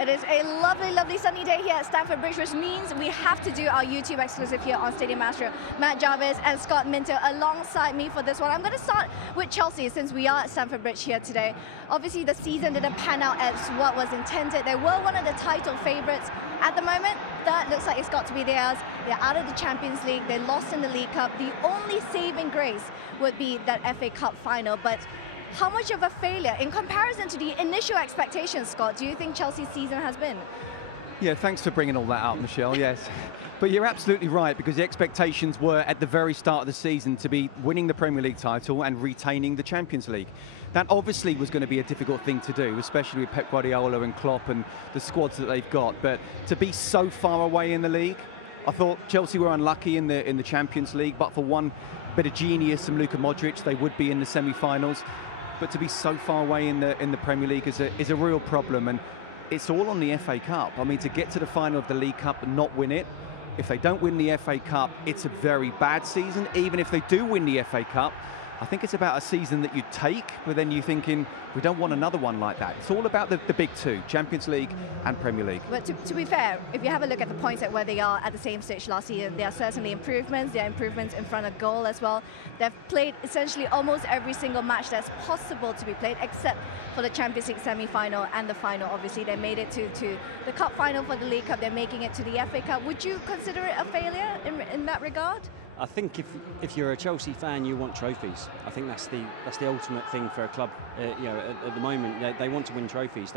It is a lovely, lovely sunny day here at Stamford Bridge, which means we have to do our YouTube exclusive here on Stadium Astro. Matt Jarvis and Scott Minto alongside me for this one. I'm going to start with Chelsea since we are at Stamford Bridge here today. Obviously, the season didn't pan out as what was intended. They were one of the title favourites. At the moment, that looks like it's got to be theirs. They're out of the Champions League. They lost in the League Cup. The only saving grace would be that FA Cup final. But how much of a failure, in comparison to the initial expectations, Scott, do you think Chelsea's season has been? Yeah, thanks for bringing all that up, Michelle, yes. But you're absolutely right, because the expectations were at the very start of the season to be winning the Premier League title and retaining the Champions League. That obviously was going to be a difficult thing to do, especially with Pep Guardiola and Klopp and the squads that they've got. But to be so far away in the league, I thought Chelsea were unlucky in the Champions League, but for one bit of genius from Luka Modric, they would be in the semi-finals. But to be so far away in the Premier League is a real problem, and it's all on the FA Cup. I mean, to get to the final of the League Cup and not win it, if they don't win the FA Cup, it's a very bad season. Even if they do win the FA Cup, I think it's about a season that you take, but then you're thinking, we don't want another one like that. It's all about the big two, Champions League and Premier League. But to be fair, if you have a look at the points at where they are at the same stage last year, there are certainly improvements. There are improvements in front of goal as well. They've played essentially almost every single match that's possible to be played, except for the Champions League semi-final and the final. Obviously, they made it to the Cup final for the League Cup. They're making it to the FA Cup. Would you consider it a failure in that regard? I think if you're a Chelsea fan, you want trophies. I think that's the ultimate thing for a club. At the moment, they want to win trophies.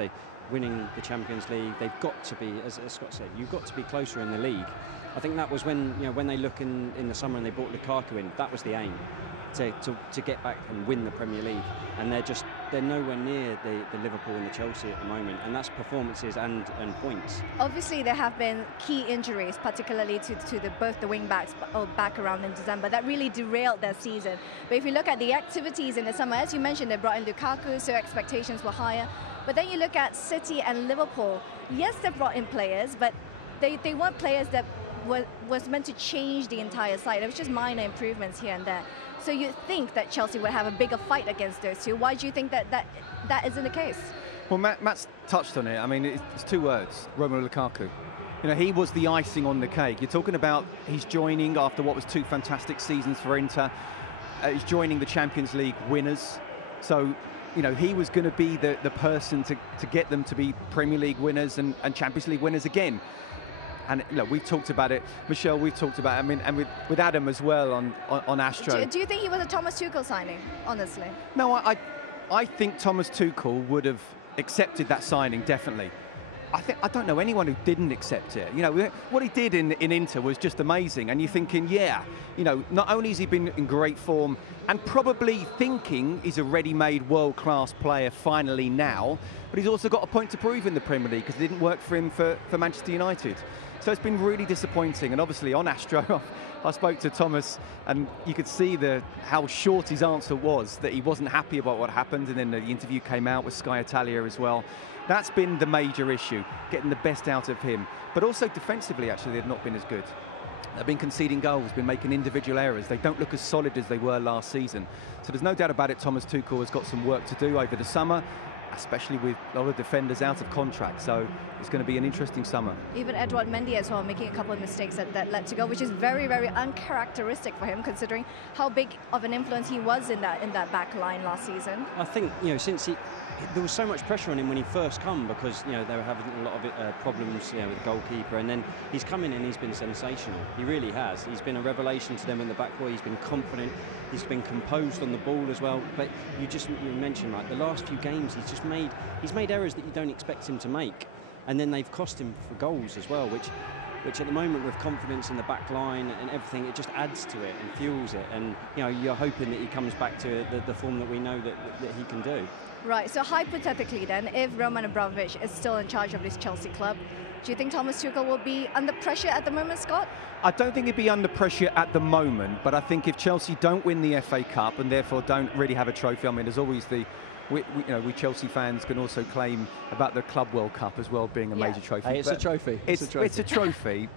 Winning the Champions League, they've got to be, as Scott said, you've got to be closer in the league. I think that was when they look in the summer and they brought Lukaku in. That was the aim, to get back and win the Premier League. And they're nowhere near the Liverpool and the Chelsea at the moment, and that's performances and points. Obviously, there have been key injuries, particularly to both the wing backs back around in December, that really derailed their season. But if you look at the activities in the summer, as you mentioned, they brought in Lukaku, so expectations were higher. But then you look at City and Liverpool. Yes, they brought in players, but they weren't players that was meant to change the entire side. It was just minor improvements here and there. So you'd think that Chelsea would have a bigger fight against those two. Why do you think that isn't the case? Well, Matt's touched on it. I mean, it's two words: Romelu Lukaku. He was the icing on the cake. You're talking about he's joining after what was two fantastic seasons for Inter. He's joining the Champions League winners. So, he was going to be the person to get them to be Premier League winners and Champions League winners again. And we've talked about it, Michelle. We've talked about it. I mean, and with Adam as well on Astro. Do you think he was a Thomas Tuchel signing? Honestly, no. I think Thomas Tuchel would have accepted that signing, definitely. I don't know anyone who didn't accept it. What he did in Inter was just amazing. And you're thinking, yeah, not only has he been in great form and probably thinking he's a ready-made world-class player finally now, but he's also got a point to prove in the Premier League because it didn't work for him for Manchester United. So it's been really disappointing. And obviously on Astro, I spoke to Thomas and you could see how short his answer was, that he wasn't happy about what happened. And then the interview came out with Sky Italia as well. That's been the major issue, getting the best out of him. But also defensively, actually, they've not been as good. They've been conceding goals, been making individual errors. They don't look as solid as they were last season. So there's no doubt about it, Thomas Tuchel has got some work to do over the summer, especially with a lot of defenders out of contract. So it's going to be an interesting summer. Even Edouard Mendy as well, making a couple of mistakes that led to go, which is very, very uncharacteristic for him, considering how big of an influence he was in that back line last season. I think, since there was so much pressure on him when he first come, because they were having a lot of problems with the goalkeeper, and then he's come in and he's been sensational. He really has. He's been a revelation to them in the back four. He's been confident. He's been composed on the ball as well. But you mentioned, like, the last few games he's made errors that you don't expect him to make, and then they've cost him for goals as well, which at the moment, with confidence in the back line and everything, it just adds to it and fuels it. And you're hoping that he comes back to the form that we know that he can do. Right, so hypothetically then, if Roman Abramovich is still in charge of this Chelsea club, do you think Thomas Tuchel will be under pressure at the moment, Scott? I don't think he'd be under pressure at the moment, but I think if Chelsea don't win the FA Cup and therefore don't really have a trophy, I mean, there's always we Chelsea fans can also claim about the Club World Cup as well being a major trophy. Hey, it's a trophy. It's a trophy.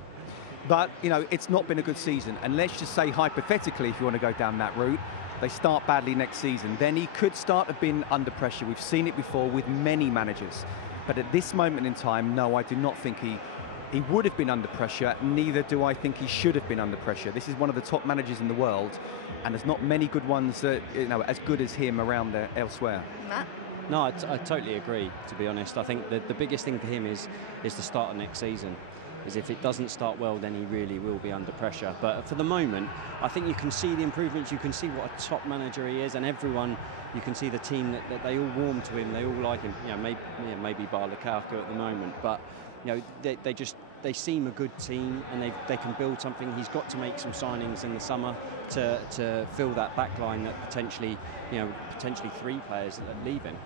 But, it's not been a good season. And let's just say, hypothetically, if you want to go down that route, they start badly next season, then he could start to be under pressure. We've seen it before with many managers. But at this moment in time, no, I do not think he would have been under pressure. Neither do I think he should have been under pressure. This is one of the top managers in the world, and there's not many good ones that, as good as him around there elsewhere. Matt? No, I totally agree, to be honest. I think the biggest thing for him is the start of next season. Is if it doesn't start well, then he really will be under pressure. But for the moment, I think you can see the improvements, you can see what a top manager he is, and everyone, you can see the team that they all warm to him, they all like him. Maybe bar Lukaku at the moment, but they seem a good team, and they can build something. He's got to make some signings in the summer to fill that back line that potentially 3 players that are leaving.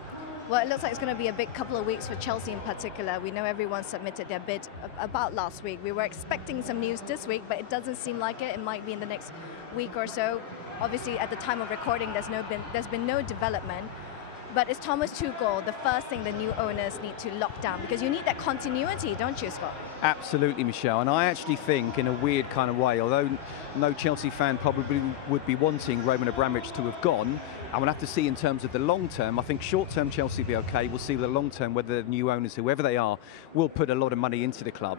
Well, it looks like it's going to be a big couple of weeks for Chelsea in particular. We know everyone submitted their bid about last week. We were expecting some news this week, but it doesn't seem like it. It might be in the next week or so. Obviously, at the time of recording, there's been no development. But is Thomas Tuchel the first thing the new owners need to lock down? Because you need that continuity, don't you, Scott? Absolutely, Michelle. And I actually think, in a weird kind of way, although no Chelsea fan probably would be wanting Roman Abramovich to have gone, and we'll have to see in terms of the long term. I think short term Chelsea will be okay. We'll see the long term whether the new owners, whoever they are, will put a lot of money into the club.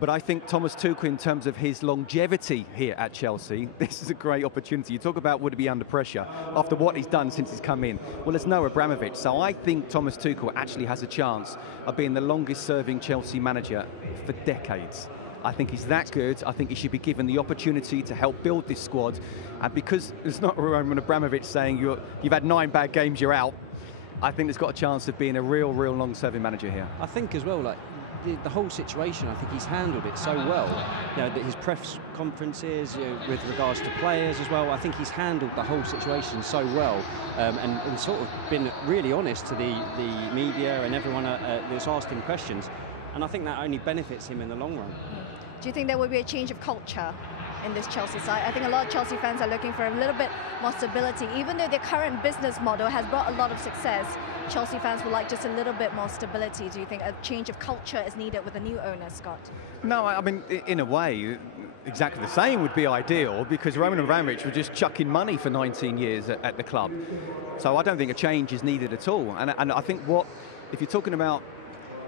But I think Thomas Tuchel, in terms of his longevity here at Chelsea, this is a great opportunity. You talk about would he be under pressure after what he's done since he's come in. Well, there's no Abramovich. So I think Thomas Tuchel actually has a chance of being the longest serving Chelsea manager for decades. I think he's that good. I think he should be given the opportunity to help build this squad. And because there's not Roman Abramovich saying you've had 9 bad games, you're out, I think there's got a chance of being a real long-serving manager here. I think as well, like the whole situation, I think he's handled it so well. His press conferences, with regards to players as well, I think he's handled the whole situation so well, and sort of been really honest to the media and everyone that's asked him questions. And I think that only benefits him in the long run. Do you think there will be a change of culture in this Chelsea side? I think a lot of Chelsea fans are looking for a little bit more stability. Even though their current business model has brought a lot of success, Chelsea fans would like just a little bit more stability. Do you think a change of culture is needed with a new owner, Scott? No, I mean, in a way, exactly the same would be ideal, because Roman Abramovich was just chucking money for 19 years at the club. So I don't think a change is needed at all. And I think if you're talking about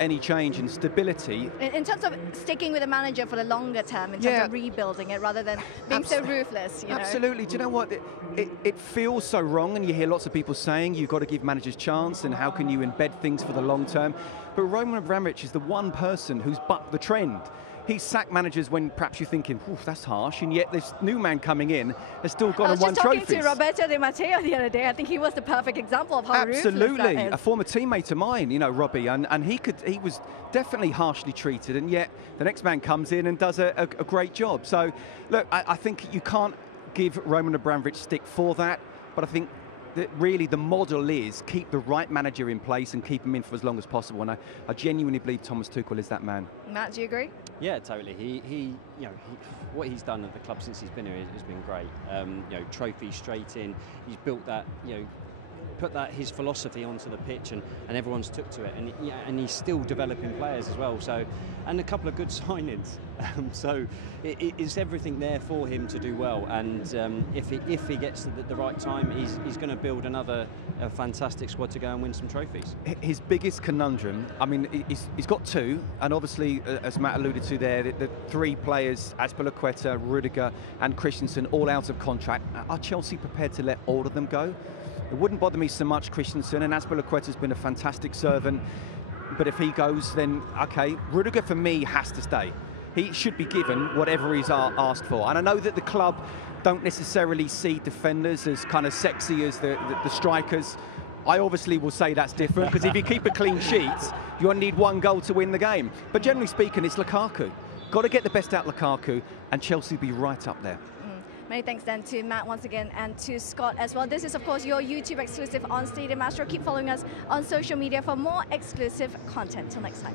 any change in stability. In terms of sticking with a manager for the longer term, in terms of rebuilding it rather than being so ruthless, you know? Absolutely. Do you know what? It feels so wrong, and you hear lots of people saying you've got to give managers chance and how can you embed things for the long term. But Roman Abramovich is the one person who's bucked the trend. He's sacked managers when perhaps you're thinking, oof, that's harsh, and yet this new man coming in has still got and won trophies. I was just talking to Roberto Di Matteo the other day. I think he was the perfect example of how ruthless that is. A former teammate of mine, Robbie, and he was definitely harshly treated, and yet the next man comes in and does a great job. So, look, I think you can't give Roman Abramovich stick for that, but I think that really the model is keep the right manager in place and keep him in for as long as possible, and I genuinely believe Thomas Tuchel is that man. Matt, do you agree? Yeah, totally. What he's done at the club since he's been here has been great. Trophies straight in. He's built that, put his philosophy onto the pitch, and everyone's took to it, and he's still developing players as well. So, and a couple of good signings. So it's everything there for him to do well. And if he gets to the right time, he's going to build a fantastic squad to go and win some trophies. His biggest conundrum, I mean, he's got 2, and obviously, as Matt alluded to there, the 3 players, Azpilicueta, Rudiger, and Christensen, all out of contract. Are Chelsea prepared to let all of them go? It wouldn't bother me so much, Christensen, and Azpilicueta's been a fantastic servant, but if he goes, then okay. Rudiger, for me, has to stay. He should be given whatever he's asked for. And I know that the club don't necessarily see defenders as kind of sexy as the strikers. I obviously will say that's different, because if you keep a clean sheet, you only need 1 goal to win the game. But generally speaking, it's Lukaku. Got to get the best out of Lukaku, and Chelsea will be right up there. Many thanks then to Matt once again, and to Scott as well. This is, of course, your YouTube exclusive on Stadium Astro. Keep following us on social media for more exclusive content. Till next time.